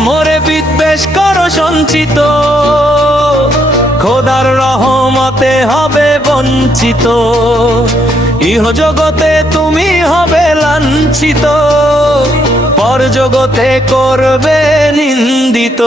মোরে বিদ্বেষ করো, সঞ্চিত। খোদার রহমতে হবে বঞ্চিত। ইহ জগতে তুমি হবে লাঞ্ছিত। পর জগতে করবে নিন্দিত।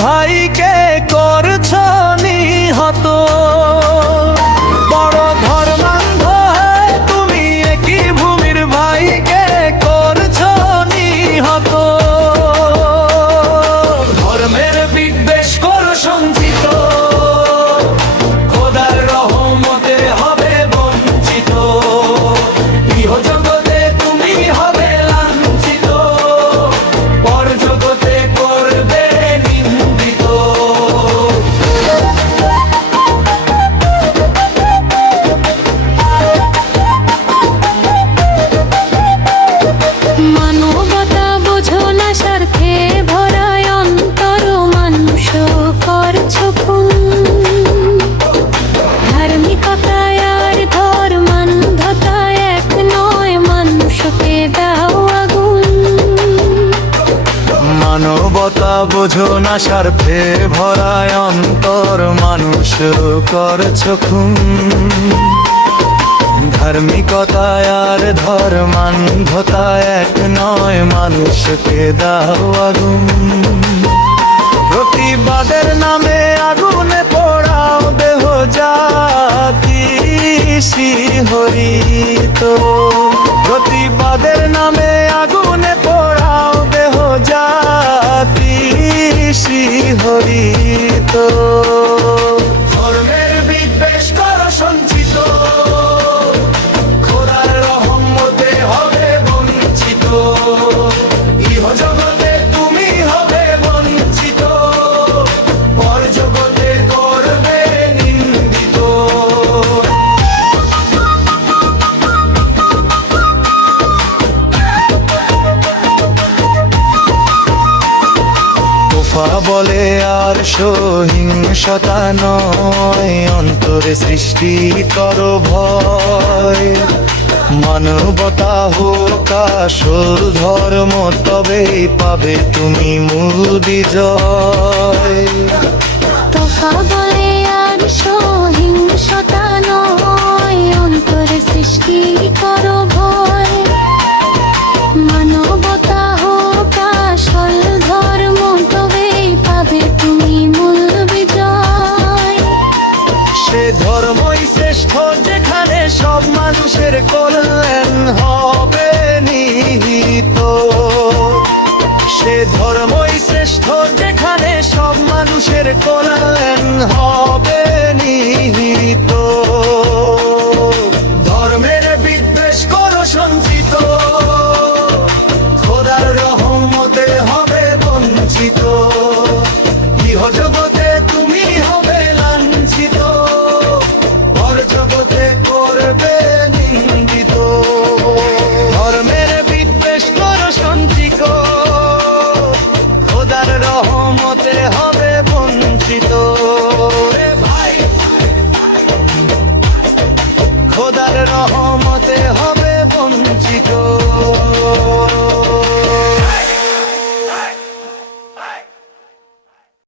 ভাইকে মানবতা বোঝো না স্বার্থে, ভরায় অন্তর মানুষ করছ খুন ধার্মিকতায় আর ধর্মান্ধতা এক নয় মানুষকে দাও আগুন। প্রতিবাদের নামে আগুনে পোড়াও দেহ জাতি শিহরিত প্রতিবাদের নামে দেহ জাতি শিহরিত ধর্মের তোফা বলে আর সহিংসতা নয়, অন্তরে সৃষ্টি কর ভয়। মানবতা হোক আসল ধর্ম তবেই পাবে তুমি মূল বিজয়। বলে মানুষের কল্যাণ হবে নিহিত। সে ধর্মই শ্রেষ্ঠ যেখানে সব মানুষের কল্যাণ হবে নিহিত। রহমতে হবে বঞ্চিত।